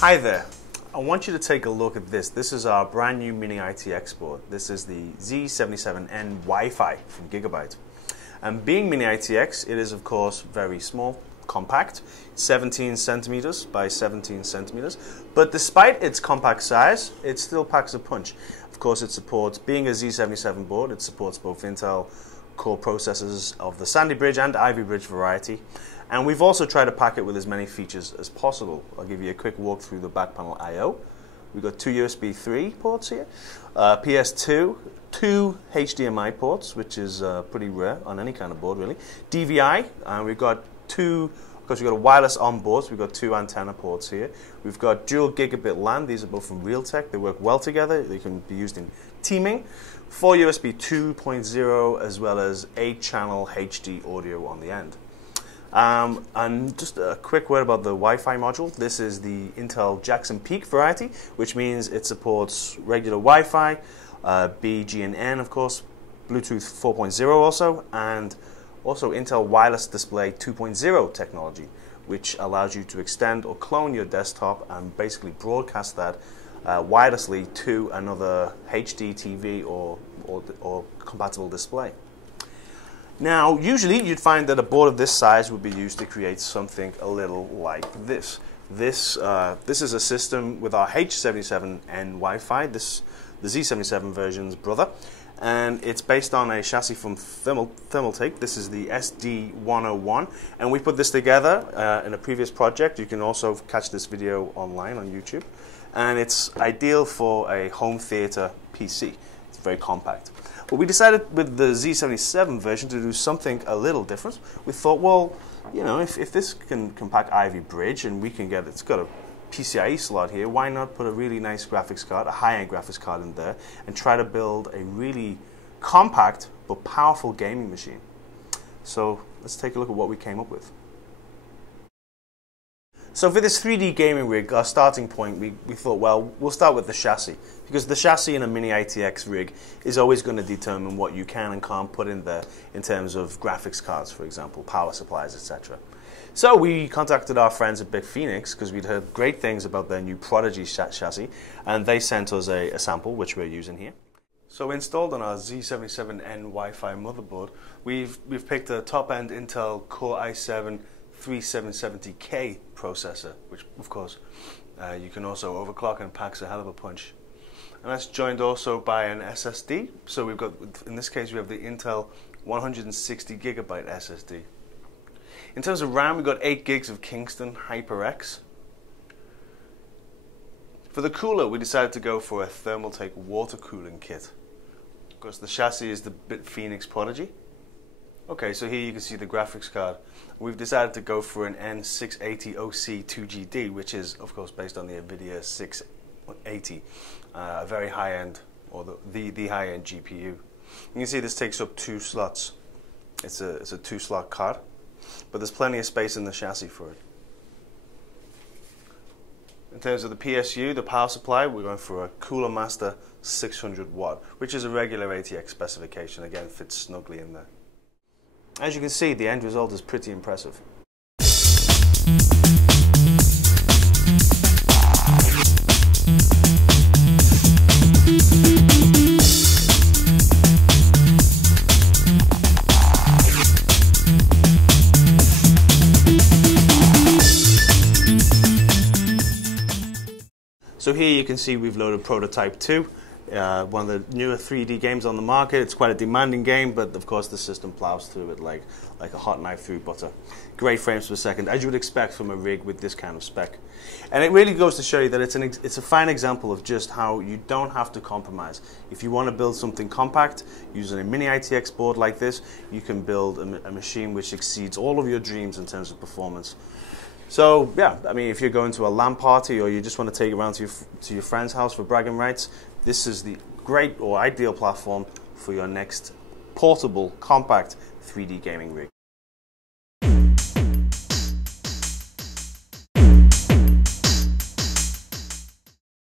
Hi there. I want you to take a look at this. This is our brand new Mini-ITX board. This is the Z77N-WiFi from GIGABYTE. And being Mini-ITX, it is of course very small, compact, 17 centimeters by 17 centimeters. But despite its compact size, it still packs a punch. Of course, it supports, being a Z77 board, it supports both Intel core processors of the Sandy Bridge and Ivy Bridge variety. And we've also tried to pack it with as many features as possible. I'll give you a quick walk through the back panel I/O. We've got two USB 3 ports here, PS2, two HDMI ports, which is pretty rare on any kind of board really. DVI, and we've got two, because we've got a wireless on board, so we've got two antenna ports here. We've got dual gigabit LAN, these are both from Realtek, they work well together, they can be used in teaming. 4 USB 2.0 as well as 8-channel HD audio on the end. And just a quick word about the Wi-Fi module. This is the Intel Jackson Peak variety, which means it supports regular Wi-Fi, B, G, and N, of course, Bluetooth 4.0 also, and also Intel Wireless Display 2.0 technology, which allows you to extend or clone your desktop and basically broadcast that wirelessly to another HD TV or compatible display. Now, usually you'd find that a board of this size would be used to create something a little like this. This is a system with our H77N Wi-Fi, the Z77 version's brother, and it's based on a chassis from Thermaltake. This is the SD101, and we put this together in a previous project. You can also catch this video online on YouTube, and it's ideal for a home theater PC. It's very compact. But we decided with the Z77 version to do something a little different. We thought, well, you know, if this can pack Ivy Bridge and we can get, it's got a PCIe slot here, why not put a really nice graphics card, a high-end graphics card in there, and try to build a really compact but powerful gaming machine. So let's take a look at what we came up with. So for this 3D gaming rig, our starting point, we thought, well, we'll start with the chassis, because the chassis in a Mini-ITX rig is always going to determine what you can and can't put in there in terms of graphics cards, for example, power supplies, etc. So we contacted our friends at Bitfenix, because we'd heard great things about their new Prodigy chassis, and they sent us a sample, which we're using here. So installed on our Z77N-WiFi motherboard, we've picked a top-end Intel Core i7 3770K processor, which of course you can also overclock and packs a hell of a punch. And that's joined also by an SSD. So we've got, in this case, we have the Intel 160GB SSD. In terms of RAM, we've got 8 gigs of Kingston HyperX. For the cooler, we decided to go for a Thermaltake water cooling kit. Of course, the chassis is the Bitfenix Prodigy. Okay, so here you can see the graphics card. We've decided to go for an N680OC 2GD, which is, of course, based on the Nvidia 680, a very high-end, or the high-end GPU. You can see this takes up 2 slots. It's a 2-slot card, but there's plenty of space in the chassis for it. In terms of the PSU, the power supply, we're going for a Cooler Master 600 watt, which is a regular ATX specification. Again, fits snugly in there. As you can see, the end result is pretty impressive. So here you can see we've loaded Prototype 2. One of the newer 3D games on the market. It's quite a demanding game, but of course the system plows through it like a hot knife through butter. Great frames per second, as you would expect from a rig with this kind of spec. And it really goes to show you that it's a fine example of just how you don't have to compromise. If you want to build something compact using a Mini-ITX board like this, you can build a machine which exceeds all of your dreams in terms of performance. So yeah, I mean, if you're going to a LAN party or you just want to take it around to your friend's house for bragging rights, this is the great or ideal platform for your next portable, compact 3D gaming rig.